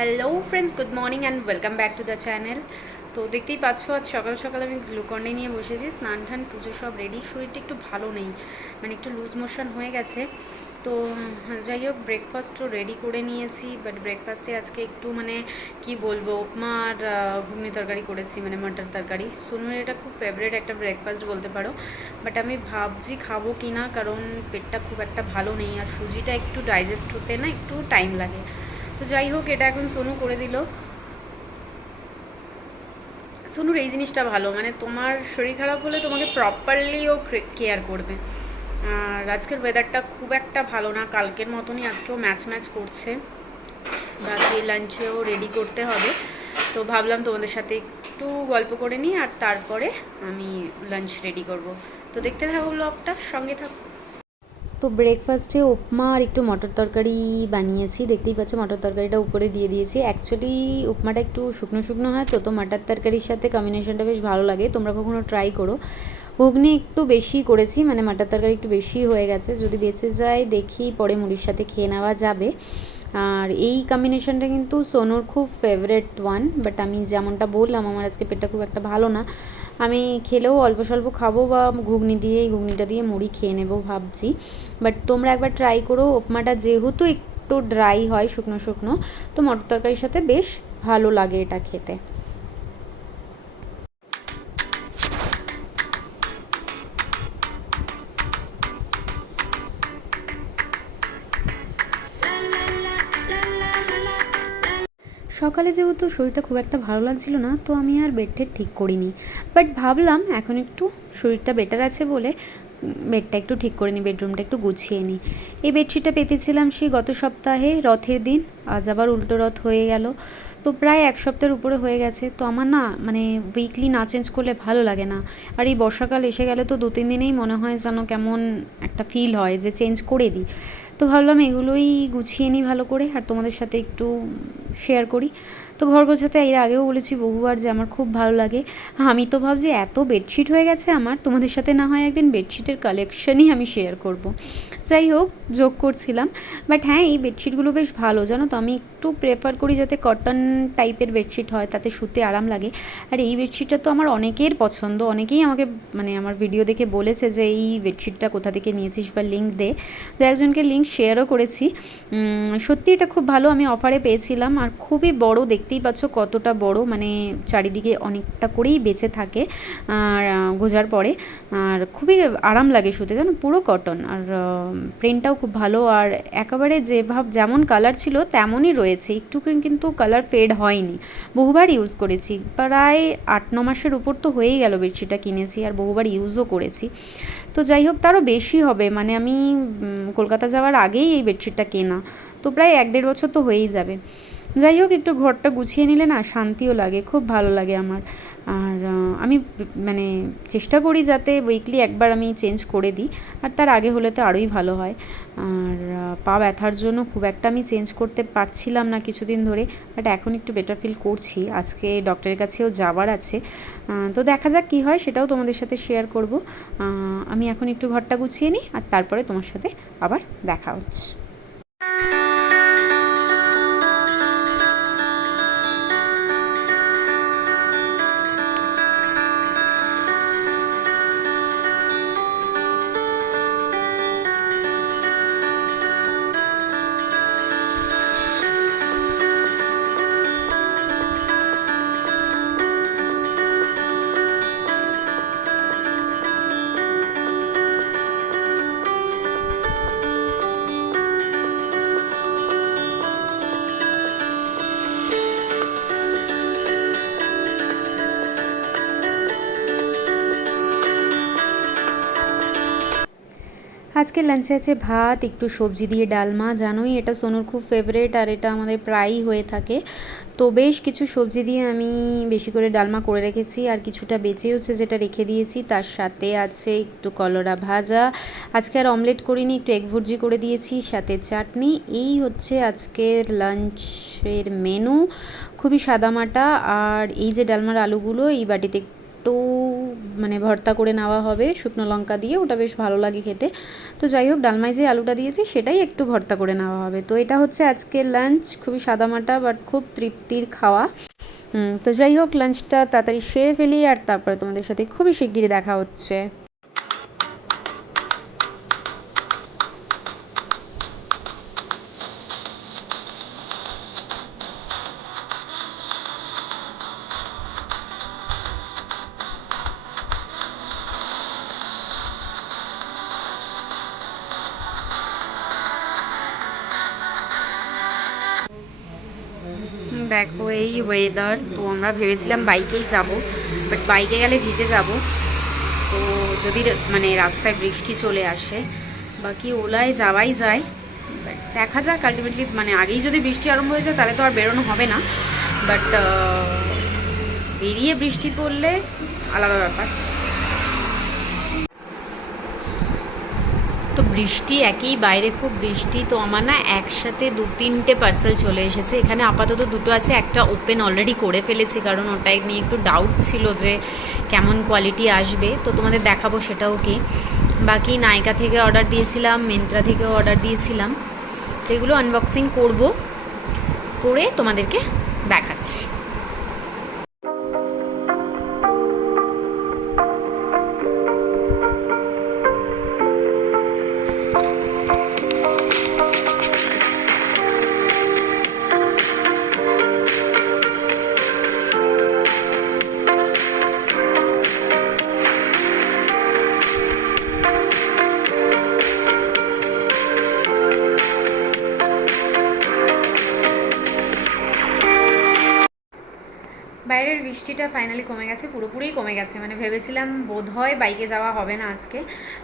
Hello friends good morning and welcome back to the channel তো দেখতেই পাচ্ছ, আজ সকাল সকাল আমি গ্লুকন্ডে নিয়ে বসেছি। স্নান টান, পুজো সব রেডি শরীরটা একটু ভালো নেই। মানে একটু লুজ মোশন হয়ে গেছে। তো যাই হোক ব্রেকফাস্টও রেডি করে নিয়েছি। বাট ব্রেকফাস্টে আজকে একটু মানে কি বলব উপমা আর ঘুগনি তরকারি করেছি মানে মটর তরকারি। সোনুর এটা খুব ফেভারিট একটা ব্রেকফাস্ট বলতে পারো। বাট আমি ভাবছি খাব কি না, কারণ পেটটা খুব একটা ভালো নেই। আর সুজিটা একটু ডাইজেস্ট হতে না, একটু টাইম লাগে। তো যাই হোক, এটা এখন সোনু করে দিল। সোনুর এই জিনিসটা ভালো মানে তোমার শরীর খারাপ হলে তোমাকে প্রপারলি ও কেয়ার করবে। আর আজকের ওয়েদারটা খুব একটা ভালো না, কালকের মতনই আজকেও ম্যাচ ম্যাচ করছে। রাতে লাঞ্চেও রেডি করতে হবে। তো ভাবলাম তোমাদের সাথে একটু গল্প করে নিই, আর তারপরে আমি লাঞ্চ রেডি করব। তো দেখতে থাকো ব্লগটা সঙ্গে থাকো। তো ব্রেকফাস্টে উপমা আর একটু মটর তরকারি বানিয়েছি। দেখতেই পাচ্ছ মটর তরকারিটা উপরে দিয়ে দিয়েছি। অ্যাকচুয়ালি উপমাটা একটু শুকনো শুকনো হয় তো তো মটর তরকারির সাথে কম্বিনেশনটা বেশ ভালো লাগে। তোমরা কখনো ট্রাই করো। ঘুগনি একটু বেশি করেছি মানে মটর তরকারি একটু বেশি হয়ে গেছে। যদি বেঁচে যায়, দেখি পরে মুড়ির সাথে খেয়ে নেওয়া যাবে। আর এই কম্বিনেশনটা কিন্তু সোনুর খুব ফেভারেট ওয়ান বাট আমি যেমনটা বললাম, আমার আজকে পেটটা খুব একটা ভালো না। আমি খেলেও অল্প স্বল্প খাব বা ঘুগনি দিয়ে এই ঘুগনিটা দিয়ে মুড়ি খেয়ে নেব ভাবছি। বাট তোমরা একবার ট্রাই করো, উপমাটা যেহেতু একটু ড্রাই হয়, শুকনো শুকনো, তো মটর তরকারির সাথে বেশ ভালো লাগে এটা খেতে। সকালে যেহেতু শরীরটা খুব একটা ভালো লাগছিল না, তো আমি আর বেডটা ঠিক করিনি। বাট ভাবলাম এখন একটু শরীরটা বেটার আছে বলে বেডটা একটু ঠিক করে নিই বেডরুমটা একটু গুছিয়ে নিই। এই বেডশিটটা পেতেছিলাম সেই গত সপ্তাহে রথের দিন, আজ আবার উল্টো রথ হয়ে গেল। তো প্রায় এক সপ্তাহের উপরে হয়ে গেছে। তো আমার না মানে উইকলি না চেঞ্জ করলে ভালো লাগে না। আর এই বর্ষাকাল এসে গেলে তো দু তিন দিনেই মনে হয় যেন কেমন একটা ফিল হয় যে চেঞ্জ করে দিই। তো ভাবলাম এগুলোই গুছিয়ে নিই ভালো করে আর তোমাদের সাথে একটু শেয়ার করি। তো ঘর গোছাতে এর আগেও বলেছি বহুবার যে আমার খুব ভালো লাগে। আমি তো ভাবছি এত বেডশিট হয়ে গেছে আমার, তোমাদের সাথে না হয় একদিন বেডশিটের কালেকশনই আমি শেয়ার করব। যাই হোক, যোগ করছিলাম। বাট হ্যাঁ এই বেডশিটগুলো বেশ ভালো, জানো তো? আমি একটু প্রেফার করি যাতে কটন টাইপের বেডশিট হয়, তাতে শুতে আরাম লাগে। আর এই বেডশিটটা তো আমার অনেকের পছন্দ। অনেকেই আমাকে মানে আমার ভিডিও দেখে বলেছে যে এই বেডশিটটা কোথা থেকে নিয়েছিস বা লিঙ্ক দে। তো একজনকে লিঙ্ক শেয়ারও করেছি। সত্যি এটা খুব ভালো, আমি অফারে পেয়েছিলাম। আর খুবই বড় দেখতেই পাচ্ছ কতটা বড় মানে চারিদিকে অনেকটা করেই বেঁচে থাকে, আর গোজার পরে। আর খুবই আরাম লাগে শুতে, জানো? পুরো কটন। আর প্রিন্টটাও খুব ভালো। আর একেবারে যে ভাব, যেমন কালার ছিল তেমনই রয়েছে। একটু কিন্তু কালার ফেড হয়নি। বহুবার ইউজ করেছি। প্রায় আট, ন মাসের উপর তো হয়েই গেল বেডশিটটা কিনেছি, আর বহুবার ইউজও করেছি। তো যাই হোক, তারও বেশি হবে। মানে আমি কলকাতা যাওয়ার আগেই এই বেডশিটটা কেনা। তো প্রায় এক দেড় বছর তো হয়েই যাবে। যাই হোক, একটু ঘরটা গুছিয়ে নিলে না শান্তিও লাগে, খুব ভালো লাগে আমার। আর আমি মানে চেষ্টা করি যাতে উইকলি একবার আমি চেঞ্জ করে দিই, আর তার আগে হলে তো আরোই ভালো হয়। আর পা ব্যথার জন্য খুব একটা আমি চেঞ্জ করতে পারছিলাম না কিছুদিন ধরে বাট এখন একটু বেটার ফিল করছি। আজকে ডক্টরের কাছেও যাওয়ার আছে। তো দেখা যাক কী হয়, সেটাও তোমাদের সাথে শেয়ার করব। আমি এখন একটু ঘরটা গুছিয়ে নিই, আর তারপরে তোমার সাথে আবার দেখা হচ্ছে। আজকে লাঞ্চে আছে ভাত, একটু সবজি দিয়ে ডালমা জানোই এটা সোনুর খুব ফেভারেট আর এটা আমাদের প্রায়ই হয়ে থাকে। তো বেশ কিছু সবজি দিয়ে আমি বেশি করে ডালমা করে রেখেছি আর কিছুটা বেঁচে হচ্ছে যেটা রেখে দিয়েছি। তার সাথে আছে একটু কলরা ভাজা। আজকে আর অমলেট করিনি, একটু এগ ভুর্জি করে দিয়েছি, সাথে চাটনি। এই হচ্ছে আজকের লাঞ্চের মেনু খুবই সাদামাটা আর এই যে ডালমার আলুগুলো এই বাটিতে একটু মানে ভর্তা করে নেওয়া হবে, শুকনো লঙ্কা দিয়ে, ওটা বেশ ভালো লাগে খেতে। তো যাই হোক ডালমাই যে আলুটা দিয়েছি, সেটাই একটু ভর্তা করে নেওয়া হবে। তো এটা হচ্ছে আজকে লাঞ্চ খুবই সাদামাটা বাট খুব তৃপ্তির খাওয়া। তো যাই হোক লাঞ্চটা তাড়াতাড়ি সেরে ফেলি আর তারপরে তোমাদের সাথে খুবই শিগগিরই দেখা হচ্ছে। দেখো, এই ওয়েদার তো আমরা ভেবেছিলাম বাইকেই যাব বাট বাইকে গেলে ভিজে যাব। তো যদি মানে রাস্তায় বৃষ্টি চলে আসে বাকি ওলায় যাওয়াই যায় বাট দেখা যাক আলটিমেটলি মানে আগেই যদি বৃষ্টি আরম্ভ হয়ে যায়, তাহলে তো আর বেরোনো হবে না। বাট বেরিয়ে বৃষ্টি পড়লে আলাদা ব্যাপার। তো বৃষ্টি একই, বাইরে খুব বৃষ্টি, তো আমার না একসাথে দু তিনটে পার্সেল চলে এসেছে। এখানে আপাতত দুটো আছে, একটা ওপেন অলরেডি করে ফেলেছি, কারণ ওটাই নিয়ে একটু ডাউট ছিল যে কেমন কোয়ালিটি আসবে। তো তোমাদের দেখাবো সেটাও কি। বাকি নায়িকা থেকে অর্ডার দিয়েছিলাম, মিন্ত্রা থেকেও অর্ডার দিয়েছিলাম। তো এগুলো আনবক্সিং করব, করে তোমাদেরকে দেখাচ্ছি। বৃষ্টিটা ফাইনালি কমে গেছে পুরোপুরিই কমে গেছে। মানে ভেবেছিলাম বোধ হয় বাইকে যাওয়া হবে না আজকে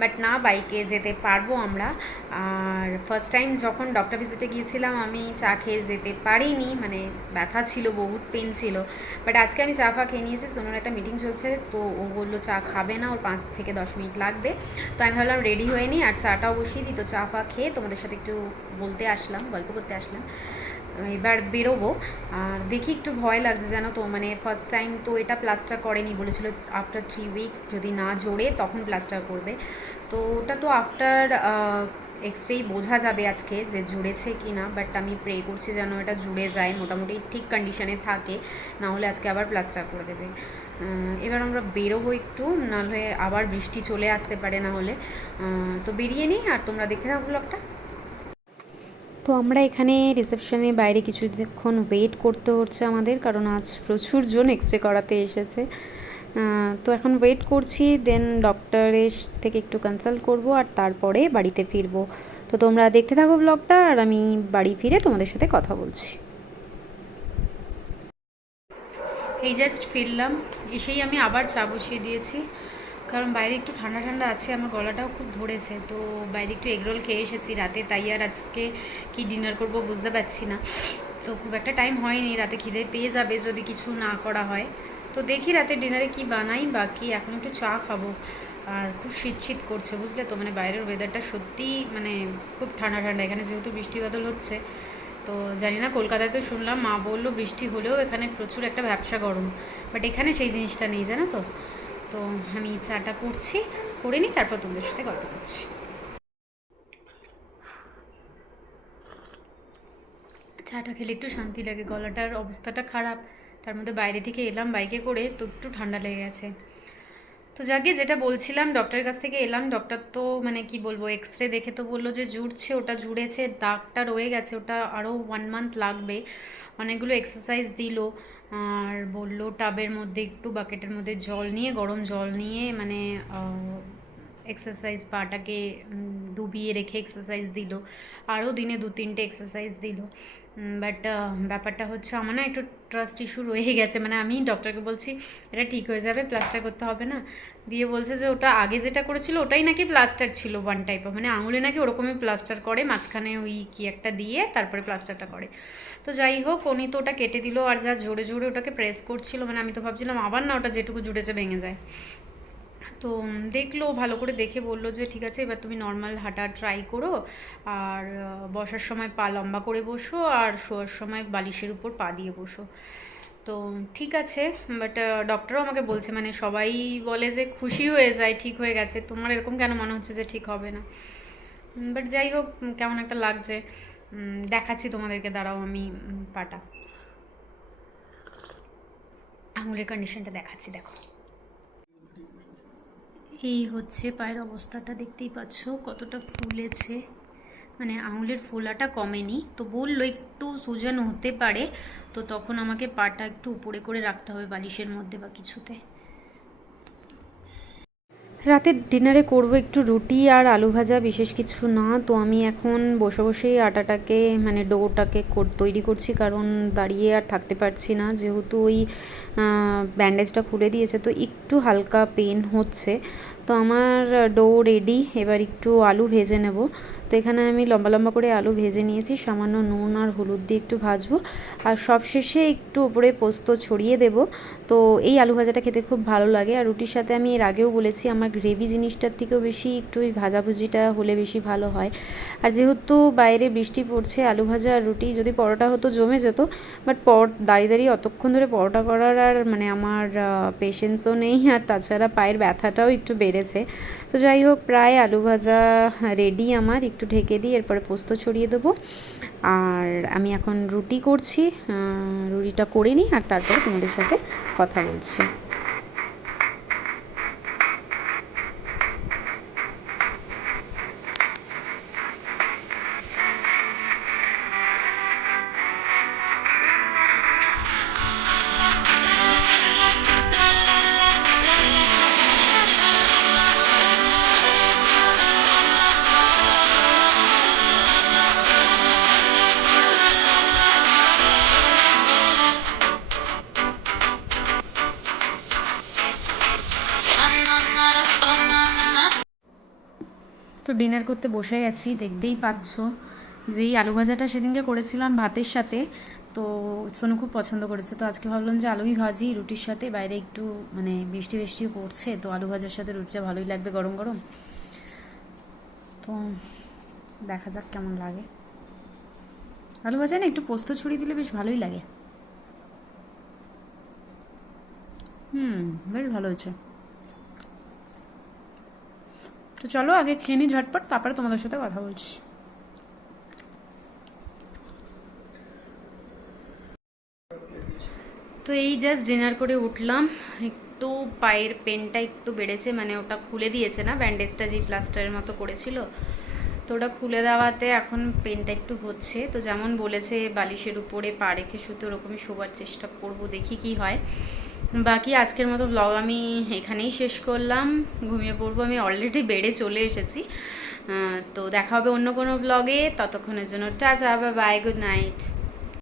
বাট না বাইকে যেতে পারব আমরা। আর ফার্স্ট টাইম যখন ডক্টর ভিজিটে গিয়েছিলাম, আমি চা খেয়ে যেতে পারিনি মানে ব্যথা ছিল, বহুত পেন ছিল। বাট আজকে আমি চা ফা খেয়ে নিয়েছি, সোনার একটা মিটিং চলছে, তো ও বলল চা খাবে না, ওর পাঁচ থেকে দশ মিনিট লাগবে। তো আমি ভাবলাম রেডি হয়ে নিই, আর চাটাও বসিয়ে দিই, তো চা ফা খেয়ে তোমাদের সাথে একটু বলতে আসলাম, গল্প করতে আসলাম। এবার বেরোবো। আর দেখি একটু ভয় লাগছে জানো তো মানে ফার্স্ট টাইম তো এটা প্লাস্টার করেনি, বলেছিল আফটার থ্রি উইকস যদি না জোরে তখন প্লাস্টার করবে। তো ওটা তো আফটার এক্সরেই বোঝা যাবে আজকে যে জুড়েছে কি না বাট আমি প্রে করছি যেন এটা জুড়ে যায়, মোটামুটি ঠিক কন্ডিশনে থাকে, না হলে আজকে আবার প্লাস্টার করে দেবে। এবার আমরা বেরোবো একটু, নাহলে আবার বৃষ্টি চলে আসতে পারে না হলে। তো বেরিয়ে নিই আর তোমরা দেখতে থাকো ব্লগটা তো আমরা এখানে রিসেপশনে বাইরে কিছুক্ষণ ওয়েট করতে হচ্ছে আমাদের, কারণ আজ প্রচুর জন এক্স রে করাতে এসেছে। তো এখন ওয়েট করছি দেন ডক্টরের থেকে একটু কনসাল্ট করব আর তারপরে বাড়িতে ফিরবো। তো তোমরা দেখতে থাকো ব্লগটা আর আমি বাড়ি ফিরে তোমাদের সাথে কথা বলছি। এই জাস্ট ফিরলাম, এসেই আমি আবার চা বসিয়ে দিয়েছি। কারণ বাইরে একটু ঠান্ডা ঠান্ডা আছে, আমার গলাটাও খুব ধরেছে। তো বাইরে একটু এগরোল খেয়ে এসেছি রাতে, তাই আর আজকে কি ডিনার করব বুঝতে পারছি না। তো খুব একটা টাইম হয়নি, রাতে খিদে পেয়ে যাবে যদি কিছু না করা হয়। তো দেখি রাতে ডিনারে কি বানাই, বাকি এখন একটু চা খাব। আর খুব শীত শীত করছে, বুঝলে তো? মানে বাইরের ওয়েদারটা সত্যিই মানে খুব ঠান্ডা ঠান্ডা, এখানে যেহেতু বৃষ্টি বাদল হচ্ছে। তো জানি না, কলকাতায় তো শুনলাম মা বলল বৃষ্টি হলেও এখানে প্রচুর একটা ব্যবসা গরম। বাট এখানে সেই জিনিসটা নেই, জানো তো? তো আমি চাটা করছি, করে নিই, তারপর তোমাদের সাথে গল্প করছি। চাটা খেলে একটু শান্তি লাগে, গলাটার অবস্থাটা খারাপ, তার মধ্যে বাইরে থেকে এলাম বাইকে করে, তো একটু ঠান্ডা লেগে গেছে। তো যাকে যেটা বলছিলাম ডক্টরের কাছ থেকে এলাম ডক্টর তো মানে কি বলব এক্স রে দেখে তো বলল যে জুড়ছে, ওটা জুড়েছে, দাগটা রয়ে গেছে, ওটা আরও ওয়ান মান্থ লাগবে। অনেকগুলো এক্সারসাইজ দিল আর বলল টাবের মধ্যে একটু বাকেটের মধ্যে জল নিয়ে, গরম জল নিয়ে মানে এক্সারসাইজ পাটাকে ডুবিয়ে রেখে এক্সারসাইজ দিল। আরও দিনে দু তিনটে এক্সারসাইজ দিল। বাট ব্যাপারটা হচ্ছে আমার না একটু ট্রাস্ট ইস্যু রয়ে গেছে। মানে আমি ডক্টরকে বলছি, এটা ঠিক হয়ে যাবে প্লাস্টার করতে হবে না। দিয়ে বলছে যে, ওটা আগে যেটা করেছিল, ওটাই নাকি প্লাস্টার ছিল ওয়ান টাইপ মানে আঙুলে নাকি ওরকমই প্লাস্টার করে, মাঝখানে ওই কি একটা দিয়ে তারপরে প্লাস্টারটা করে। তো যাই হোক, উনি তো ওটা কেটে দিল, আর যা জোরে জোরে ওটাকে প্রেস করছিল। মানে আমি তো ভাবছিলাম, আবার না ওটা যেটুকু জুড়েছে ভেঙে যায়। তো দেখল, ভালো করে দেখে বলল যে, ঠিক আছে, এবার তুমি নর্মাল হাঁটা ট্রাই করো। আর বসার সময় পা লম্বা করে বসো আর শোয়ার সময় বালিশের উপর পা দিয়ে বসো। তো, ঠিক আছে বাট ডক্টরও আমাকে বলছে মানে সবাই বলে যে খুশি হয়ে যায়, ঠিক হয়ে গেছে। তোমার এরকম কেন মনে হচ্ছে যে ঠিক হবে না? বাট যাই হোক কেমন একটা লাগছে। দেখাচ্ছি তোমাদেরকে, দাঁড়াও আমি পাটা। আঙুলের কন্ডিশনটা দেখাচ্ছি, দেখো। এই হচ্ছে পায়ের অবস্থাটা দেখতেই পাচ্ছ, কতটা ফুলেছে। মানে আঙুলের ফোলাটা কমেনি, তো বলল একটু সুজানো হতে পারে, তো তখন আমাকে পাটা একটু উপরে করে রাখতে হবে বালিশের মধ্যে বা কিছুতে। রাতে ডিনারে করব একটু রুটি আর আলু ভাজা, বিশেষ কিছু না, তো আমি এখন বসে বসেই আটাটাকে মানে ডোটাকে তৈরি করছি, কারণ দাঁড়িয়ে আর থাকতে পারছি না, যেহেতু ওই ব্যান্ডেজটা খুলে দিয়েছে, তো একটু হালকা পেন হচ্ছে। তো আমার ডো রেডি। এবার একটু আলু ভেজে নেব। তো এখানে আমি লম্বা লম্বা করে আলু ভেজে নিয়েছি, সামান্য নুন আর হলুদ দিয়ে একটু ভাজবো। আর সবশেষে একটু উপরে পোস্ত ছড়িয়ে দেব। তো এই আলু ভাজাটা খেতে খুব ভালো লাগে। আর রুটির সাথে আমি এর আগেও বলেছি, আমার গ্রেভি জিনিসটার থেকেও বেশি একটু ওই ভাজাভুজিটা হলে বেশি ভালো হয়। আর যেহেতু বাইরে বৃষ্টি পড়ছে, আলু ভাজা আর রুটি, যদি পরোটা হতো জমে যেত। বাট পর, দাঁড়িয়ে দাঁড়িয়ে অতক্ষণ ধরে পরোটা করার আর মানে আমার পেশেন্সও নেই। আর তাছাড়া পায়ের ব্যথাটাও একটু বেড়েছে। তো যাই হোক, প্রায় আলু ভাজা রেডি আমার। একটু ঢেকে দিই, এরপরে পোস্ত ছড়িয়ে দেবো। আর আমি এখন রুটি করছি। রুটিটা করে নিই আর তারপরে তোমাদের সাথে কথা বলছি। তো ডিনার করতে বসে গেছি, দেখতেই পাচ্ছ যে এই আলু ভাজাটা সেদিনকে করেছিলাম ভাতের সাথে। তো সোনু খুব পছন্দ করেছে। তো আজকে ভাবলাম যে আলুই ভাজি, রুটির সাথে। বাইরে একটু মানে বৃষ্টি বৃষ্টিও পড়ছে, তো আলু ভাজার সাথে রুটিটা ভালোই লাগবে গরম গরম। তো দেখা যাক কেমন লাগে। আলু ভাজা না একটু পোস্ত ছড়িয়ে দিলে বেশ ভালোই লাগে। হুম, বেশ ভালো হয়েছে। তো চলো আগে খেয়ে নিই ঝটপট, তারপরে তোমাদের সাথে কথা বলছি। তো এই জাস্ট ডিনার করে উঠলাম। একটু পায়ের পেনটা একটু বেড়েছে মানে ওটা খুলে দিয়েছে না ব্যান্ডেজটা যেই প্লাস্টারের মতো করেছিল। তো ওটা খুলে দেওয়াতে এখন পেনটা একটু হচ্ছে। তো যেমন বলেছে, বালিশের উপরে পা রেখে শুতে ওরকমই শোবার চেষ্টা করব, দেখি কি হয়। বাকি আজকের মতো ব্লগ আমি এখানেই শেষ করলাম। ঘুমিয়ে পড়ব আমি অলরেডি বেডে চলে এসেছি। তো দেখা হবে অন্য কোনো ব্লগে ততক্ষণের জন্য টাটা বাই গুড নাইট